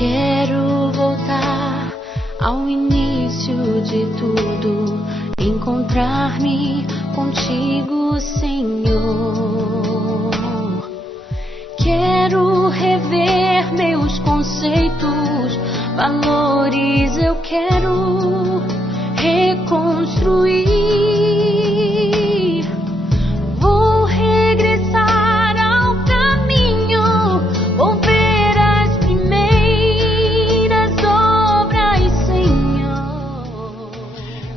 Quero voltar ao início de tudo, encontrar-me contigo, Senhor. Quero rever meus conceitos, valores, eu quero reconstruir. Vou regressar ao caminho, vou ver as primeiras obras, Senhor.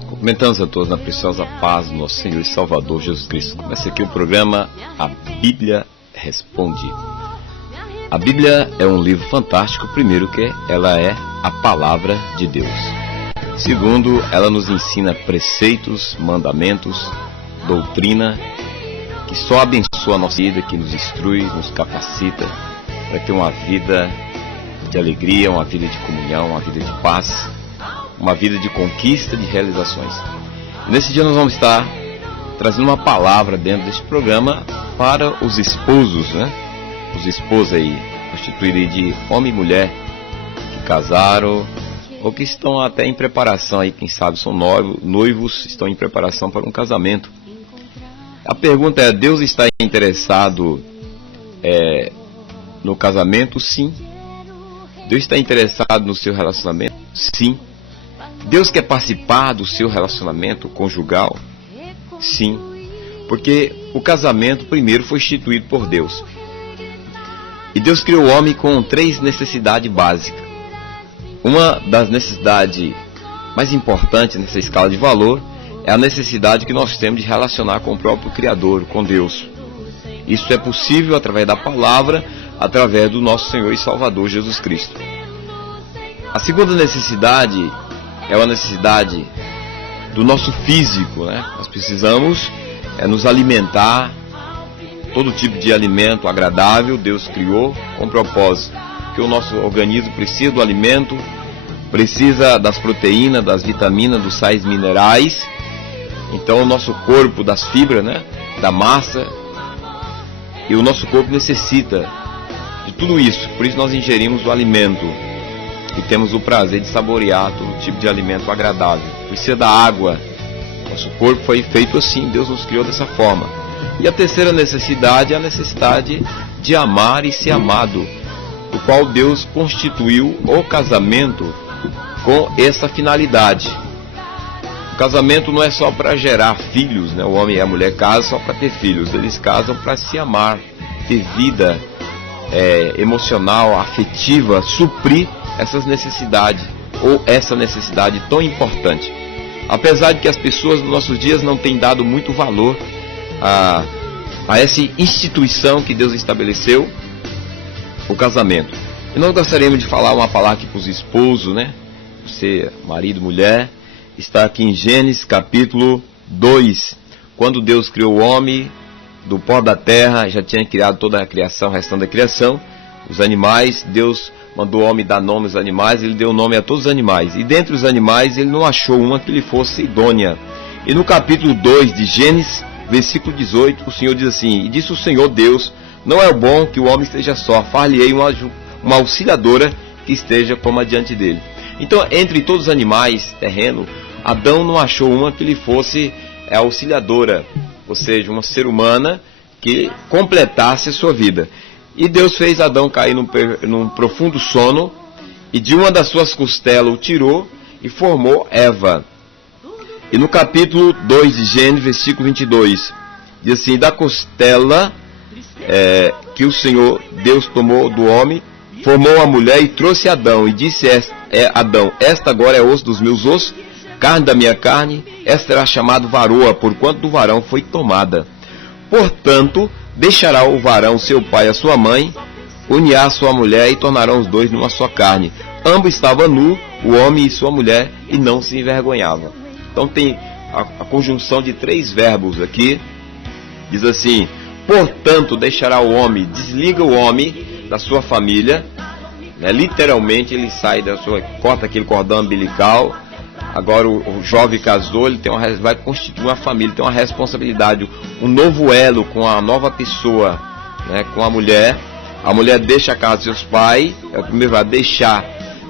Cumprimentamos a todos na preciosa paz do nosso Senhor e Salvador Jesus Cristo. Começa aqui o programa A Bíblia Responde. A Bíblia é um livro fantástico. Primeiro que ela é a palavra de Deus. Segundo, ela nos ensina preceitos, mandamentos, doutrina, que só abençoa a nossa vida, que nos instrui, nos capacita para ter uma vida de alegria, uma vida de comunhão, uma vida de paz, uma vida de conquista, de realizações. E nesse dia nós vamos estar trazendo uma palavra dentro deste programa para os esposos, né? Os esposos aí, constituídos de homem e mulher, que casaram ou que estão até em preparação aí, quem sabe são noivos, estão em preparação para um casamento. A pergunta é: Deus está interessado no casamento? Sim. Deus está interessado no seu relacionamento? Sim. Deus quer participar do seu relacionamento conjugal? Sim. Porque o casamento primeiro foi instituído por Deus. E Deus criou o homem com 3 necessidades básicas. Uma das necessidades mais importantes nessa escala de valor é a necessidade que nós temos de relacionar com o próprio Criador, com Deus. Isso é possível através da palavra, através do nosso Senhor e Salvador Jesus Cristo. A segunda necessidade é uma necessidade do nosso físico, né? Nós precisamos nos alimentar. Todo tipo de alimento agradável Deus criou com propósito, porque o nosso organismo precisa do alimento, precisa das proteínas, das vitaminas, dos sais minerais. Então o nosso corpo, das fibras, né, da massa, e o nosso corpo necessita de tudo isso. Por isso nós ingerimos o alimento e temos o prazer de saborear todo tipo de alimento agradável. Precisa da água. Nosso corpo foi feito assim, Deus nos criou dessa forma. E a terceira necessidade é a necessidade de amar e ser amado, o qual Deus constituiu o casamento com essa finalidade. O casamento não é só para gerar filhos, né? O homem e a mulher casam só para ter filhos. Eles casam para se amar, ter vida emocional, afetiva, suprir essas necessidades, ou essa necessidade tão importante. Apesar de que as pessoas nos nossos dias não têm dado muito valor a essa instituição que Deus estabeleceu, o casamento. E nós gostaríamos de falar uma palavra aqui para os esposos, né? Você, marido, mulher, está aqui em Gênesis capítulo 2. Quando Deus criou o homem do pó da terra, já tinha criado toda a criação, o restante da criação, os animais. Deus mandou o homem dar nome aos animais, ele deu nome a todos os animais. E dentre os animais, ele não achou uma que lhe fosse idônea. E no capítulo 2 de Gênesis, versículo 18, o Senhor diz assim: E disse o Senhor Deus, não é bom que o homem esteja só, far-lhe-ei uma auxiliadora que esteja como adiante dele. Então, entre todos os animais terrenos, Adão não achou uma que lhe fosse auxiliadora, ou seja, uma ser humana que completasse a sua vida. E Deus fez Adão cair num profundo sono, e de uma das suas costelas o tirou e formou Eva. E no capítulo 2 de Gênesis, versículo 22, diz assim: Da costela que o Senhor Deus tomou do homem, formou a mulher e trouxe Adão. E disse Adão: Esta agora é osso dos meus ossos, carne da minha carne, esta será chamada varoa, porquanto do varão foi tomada. Portanto, deixará o varão seu pai e a sua mãe, unirá a sua mulher e tornarão os dois numa só carne. Ambos estavam nus, o homem e sua mulher, e não se envergonhavam. Então tem a conjunção de 3 verbos aqui. Diz assim: portanto deixará o homem, desliga o homem da sua família, né? Literalmente ele sai da sua, corta aquele cordão umbilical. Agora o jovem casou, ele vai constituir uma família, tem uma responsabilidade, um novo elo com a nova pessoa, né? Com a mulher. A mulher deixa a casa dos seus pais, primeiro vai deixar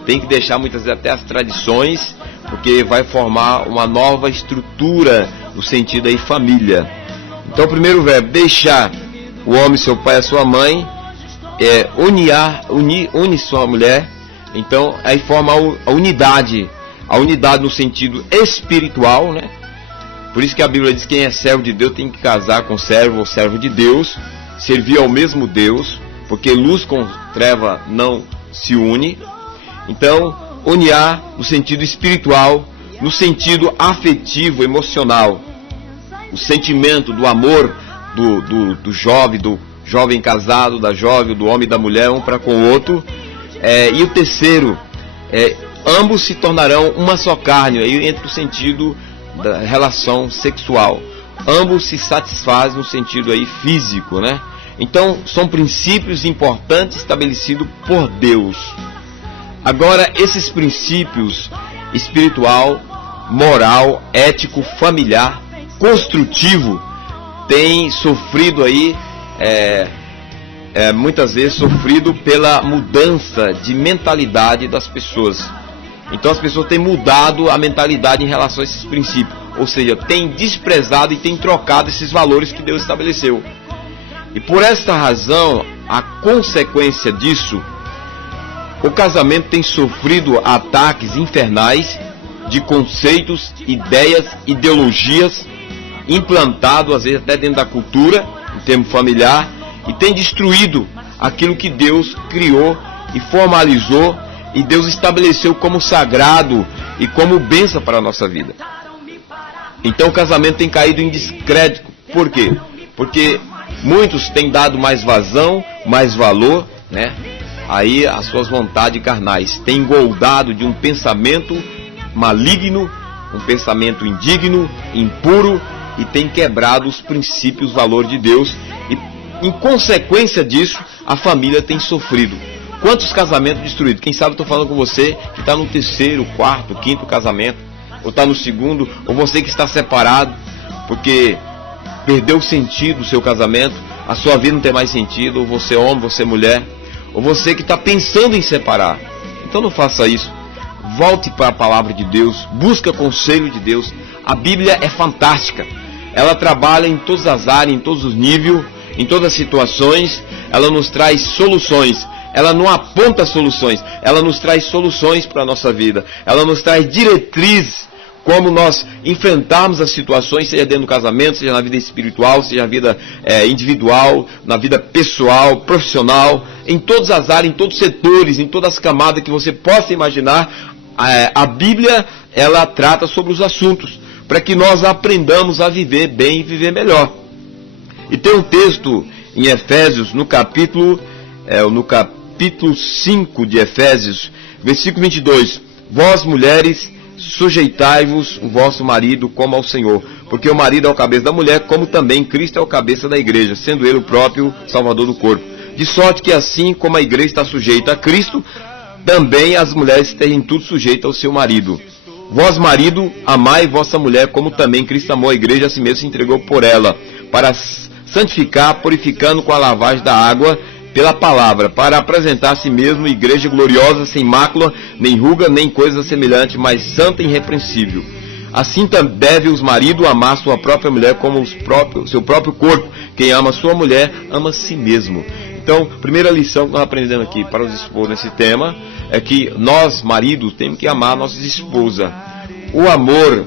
tem que deixar muitas vezes até as tradições, porque vai formar uma nova estrutura no sentido aí família. Então o primeiro verbo, deixar o homem, seu pai e a sua mãe, une sua mulher, então aí forma a unidade no sentido espiritual, né? Por isso que a Bíblia diz que quem é servo de Deus tem que casar com servo ou servo de Deus, servir ao mesmo Deus, porque luz com treva não se une. Então, uniar no sentido espiritual, no sentido afetivo, emocional, o sentimento do amor do jovem casado, da jovem, do homem e da mulher, um para com o outro. E o terceiro, ambos se tornarão uma só carne, aí entra o sentido da relação sexual. Ambos se satisfazem no sentido aí físico, né? Então, são princípios importantes estabelecidos por Deus. Agora, esses princípios espiritual, moral, ético, familiar, construtivo, têm sofrido aí, muitas vezes sofrido pela mudança de mentalidade das pessoas. Então as pessoas têm mudado a mentalidade em relação a esses princípios, ou seja, têm desprezado e têm trocado esses valores que Deus estabeleceu. E por esta razão, a consequência disso, o casamento tem sofrido ataques infernais de conceitos, ideias, ideologias, implantado às vezes até dentro da cultura, em termo familiar, e tem destruído aquilo que Deus criou e formalizou, e Deus estabeleceu como sagrado e como bênção para a nossa vida. Então o casamento tem caído em descrédito. Por quê? Porque muitos têm dado mais vazão, mais valor, né? Aí as suas vontades carnais têm engoldado de um pensamento maligno, um pensamento indigno, impuro, e tem quebrado os princípios, os valores de Deus. E em consequência disso, a família tem sofrido. Quantos casamentos destruídos? Quem sabe eu estou falando com você que está no terceiro, quarto, quinto casamento, ou está no segundo, ou você que está separado, porque perdeu o sentido do seu casamento, a sua vida não tem mais sentido, ou você é homem, você é mulher, ou você que está pensando em separar. Então não faça isso. Volte para a palavra de Deus, busque o conselho de Deus. A Bíblia é fantástica. Ela trabalha em todas as áreas, em todos os níveis, em todas as situações. Ela nos traz soluções. Ela não aponta soluções, ela nos traz soluções para a nossa vida. Ela nos traz diretrizes como nós enfrentarmos as situações, seja dentro do casamento, seja na vida espiritual, seja na vida individual, na vida pessoal, profissional, em todas as áreas, em todos os setores, em todas as camadas que você possa imaginar. A Bíblia, ela trata sobre os assuntos, para que nós aprendamos a viver bem e viver melhor. E tem um texto em Efésios, no capítulo 5 de Efésios, versículo 22. Vós, mulheres, sujeitai-vos o vosso marido como ao Senhor, porque o marido é o cabeça da mulher, como também Cristo é o cabeça da igreja, sendo ele o próprio Salvador do corpo. De sorte que assim como a igreja está sujeita a Cristo, também as mulheres estejam tudo sujeitas ao seu marido. Vós, marido, amai vossa mulher, como também Cristo amou a igreja, a si mesmo se entregou por ela, para santificar, purificando com a lavagem da água pela palavra, para apresentar a si mesmo igreja gloriosa, sem mácula, nem ruga, nem coisa semelhante, mas santa e irrepreensível. Assim deve os maridos amar sua própria mulher como seu próprio corpo. Quem ama sua mulher, ama a si mesmo. Então, primeira lição que nós aprendemos aqui para os esposos nesse tema, é que nós, maridos, temos que amar nossas esposas. O amor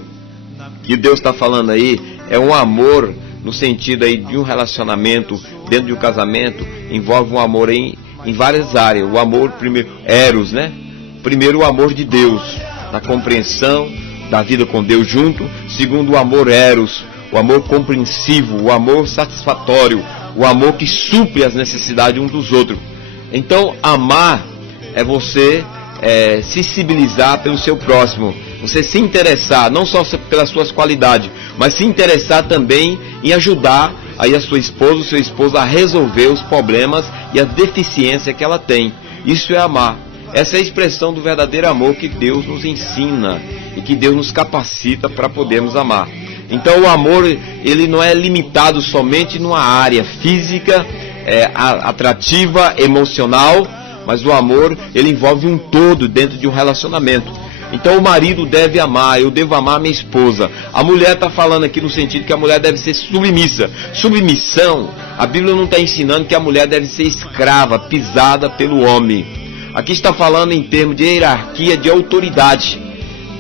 que Deus está falando aí, é um amor no sentido aí de um relacionamento, dentro de um casamento, envolve um amor em várias áreas. O amor, primeiro, eros, né? Primeiro, o amor de Deus, na compreensão da vida com Deus junto. Segundo, o amor eros, o amor compreensivo, o amor satisfatório, o amor que supre as necessidades uns dos outros. Então, amar é você sensibilizar pelo seu próximo, você se interessar, não só pelas suas qualidades, mas se interessar também em ajudar aí a sua esposa, o seu esposo a resolver os problemas e a deficiência que ela tem. Isso é amar. Essa é a expressão do verdadeiro amor que Deus nos ensina e que Deus nos capacita para podermos amar. Então o amor, ele não é limitado somente numa área física, atrativa, emocional, mas o amor, ele envolve um todo dentro de um relacionamento. Então o marido deve amar, eu devo amar minha esposa. A mulher está falando aqui no sentido que a mulher deve ser submissa. Submissão, a Bíblia não está ensinando que a mulher deve ser escrava, pisada pelo homem. Aqui está falando em termos de hierarquia, de autoridade.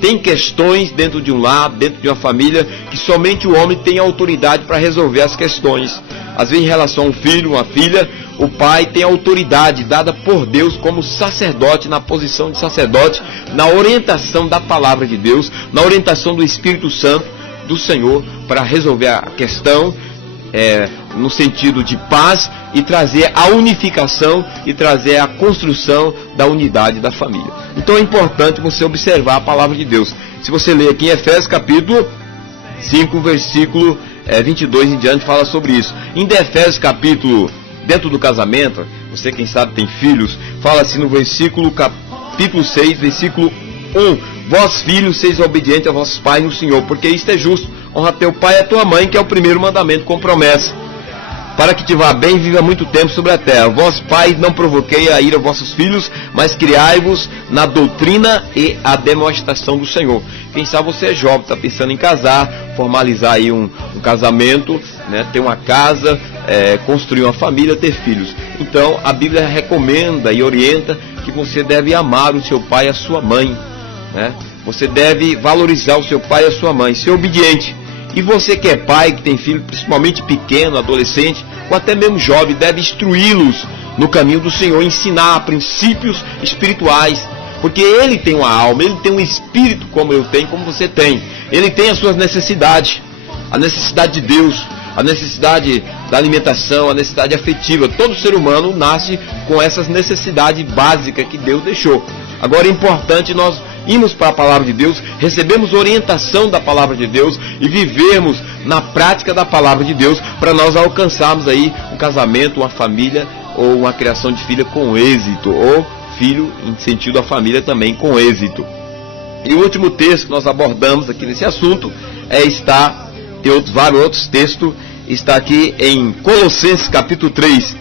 Tem questões dentro de um lar, dentro de uma família, que somente o homem tem autoridade para resolver as questões. Às vezes em relação a um filho, uma filha, o pai tem autoridade dada por Deus como sacerdote, na posição de sacerdote, na orientação da palavra de Deus, na orientação do Espírito Santo, do Senhor, para resolver a questão, no sentido de paz, e trazer a unificação e trazer a construção da unidade da família. Então é importante você observar a palavra de Deus. Se você ler aqui em Efésios capítulo 5, versículo 22 em diante, fala sobre isso. Em Efésios capítulo, dentro do casamento, você quem sabe tem filhos, fala assim no versículo capítulo 6, versículo 1. Vós filhos, seis obedientes a vossos pais no Senhor, porque isto é justo. Honra teu pai e a tua mãe, que é o primeiro mandamento com promessa, para que te vá bem e viva muito tempo sobre a terra. Vós pais, não provoquei a ira a vossos filhos, mas criai-vos na doutrina e a demonstração do Senhor. Quem sabe você é jovem, está pensando em casar, formalizar aí um casamento, né, ter uma casa, construir uma família, ter filhos. Então a Bíblia recomenda e orienta que você deve amar o seu pai e a sua mãe, né? Você deve valorizar o seu pai e a sua mãe, ser obediente. E você que é pai, que tem filho, principalmente pequeno, adolescente, ou até mesmo jovem, deve instruí-los no caminho do Senhor, ensinar princípios espirituais, porque ele tem uma alma, ele tem um espírito como eu tenho, como você tem. Ele tem as suas necessidades, a necessidade de Deus, a necessidade da alimentação, a necessidade afetiva. Todo ser humano nasce com essas necessidades básicas que Deus deixou. Agora é importante nós irmos para a palavra de Deus, recebemos orientação da palavra de Deus e vivermos na prática da palavra de Deus, para nós alcançarmos aí um casamento, uma família ou uma criação de filha com êxito, ou filho em sentido a família também com êxito. E o último texto que nós abordamos aqui nesse assunto tem vários outros textos, está aqui em Colossenses capítulo 3,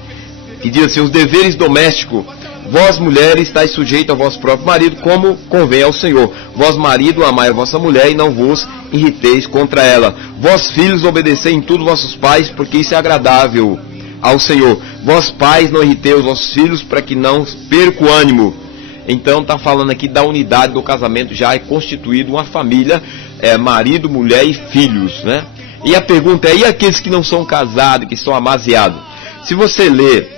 que diz assim: os deveres domésticos. Vós, mulheres, estáis sujeitos ao vosso próprio marido, como convém ao Senhor. Vós, marido, amai a vossa mulher e não vos irriteis contra ela. Vós, filhos, obedecei em tudo vossos pais, porque isso é agradável ao Senhor. Vós, pais, não irritei os vossos filhos, para que não percam o ânimo. Então está falando aqui da unidade do casamento, já é constituído uma família, marido, mulher e filhos, né? E a pergunta é: e aqueles que não são casados, que estão amaziados? Se você ler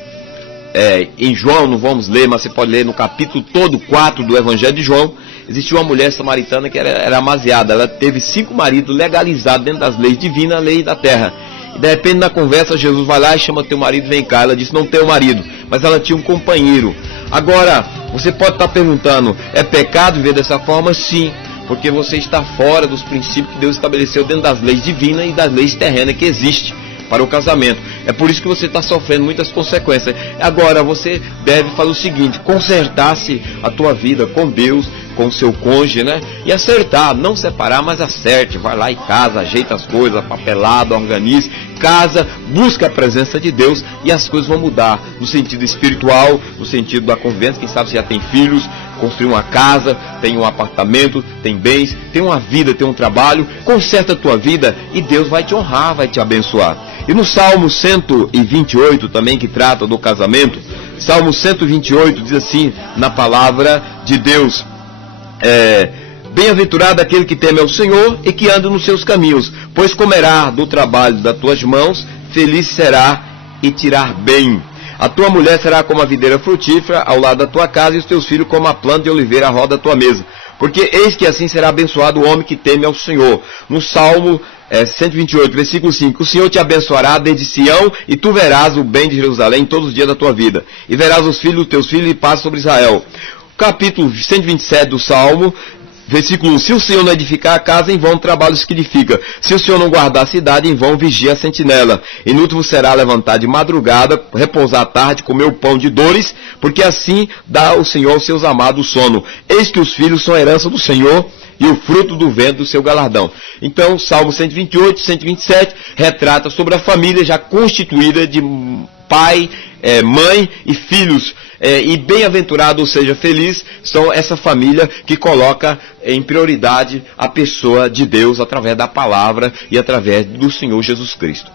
em João, não vamos ler, mas você pode ler no capítulo todo 4 do Evangelho de João. Existia uma mulher samaritana que era amaziada. Ela teve 5 maridos legalizados dentro das leis divinas, a lei da terra. E de repente na conversa Jesus vai lá e chama teu marido, vem cá. Ela disse: não tenho marido, mas ela tinha um companheiro. Agora, você pode estar perguntando: é pecado viver dessa forma? Sim, porque você está fora dos princípios que Deus estabeleceu dentro das leis divinas e das leis terrenas que existem para o casamento. É por isso que você está sofrendo muitas consequências. Agora você deve fazer o seguinte: consertar-se a tua vida com Deus, com o seu cônjuge, né? E acertar, não separar, mas acerte. Vai lá e casa, ajeita as coisas, papelado, organize, casa, busca a presença de Deus e as coisas vão mudar no sentido espiritual, no sentido da convivência. Quem sabe você já tem filhos, construir uma casa, tem um apartamento, tem bens, tem uma vida, tem um trabalho. Conserta a tua vida e Deus vai te honrar, vai te abençoar. E no Salmo 128 também, que trata do casamento, Salmo 128 diz assim na palavra de Deus: bem-aventurado aquele que teme ao Senhor e que anda nos seus caminhos, pois comerá do trabalho das tuas mãos, feliz será e tirar bem. A tua mulher será como a videira frutífera ao lado da tua casa, e os teus filhos como a planta de oliveira à roda da tua mesa. Porque eis que assim será abençoado o homem que teme ao Senhor. No Salmo 128, versículo 5: o Senhor te abençoará desde Sião, e tu verás o bem de Jerusalém todos os dias da tua vida. E verás os filhos dos teus filhos e paz sobre Israel. Capítulo 127 do Salmo, versículo 1: se o Senhor não edificar a casa, em vão o trabalho se edifica. Se o Senhor não guardar a cidade, em vão vigia a sentinela. Inútil será levantar de madrugada, repousar à tarde, comer o pão de dores, porque assim dá o Senhor aos seus amados sono. Eis que os filhos são a herança do Senhor, e o fruto do vento do seu galardão. Então, Salmo 128, 127, retrata sobre a família já constituída de pai, mãe e filhos. E bem-aventurado, ou seja, feliz, são essa família que coloca em prioridade a pessoa de Deus através da palavra e através do Senhor Jesus Cristo.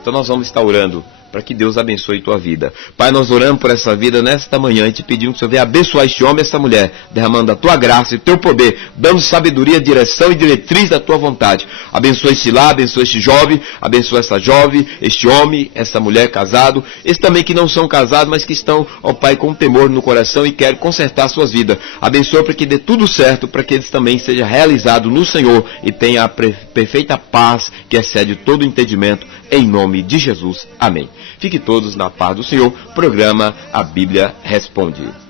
Então nós vamos estar orando para que Deus abençoe tua vida. Pai, nós oramos por essa vida nesta manhã e te pedimos que o Senhor venha abençoar este homem e esta mulher, derramando a tua graça e o teu poder, dando sabedoria, direção e diretriz da tua vontade. Abençoa este lar, abençoa este jovem, abençoa esta jovem, este homem, esta mulher casado, esses também que não são casados, mas que estão, ó Pai, com temor no coração e querem consertar suas vidas. Abençoa para que dê tudo certo, para que eles também sejam realizados no Senhor e tenham a perfeita paz que excede todo entendimento, em nome de Jesus. Amém. Fique todos na paz do Senhor. Programa A Bíblia Responde.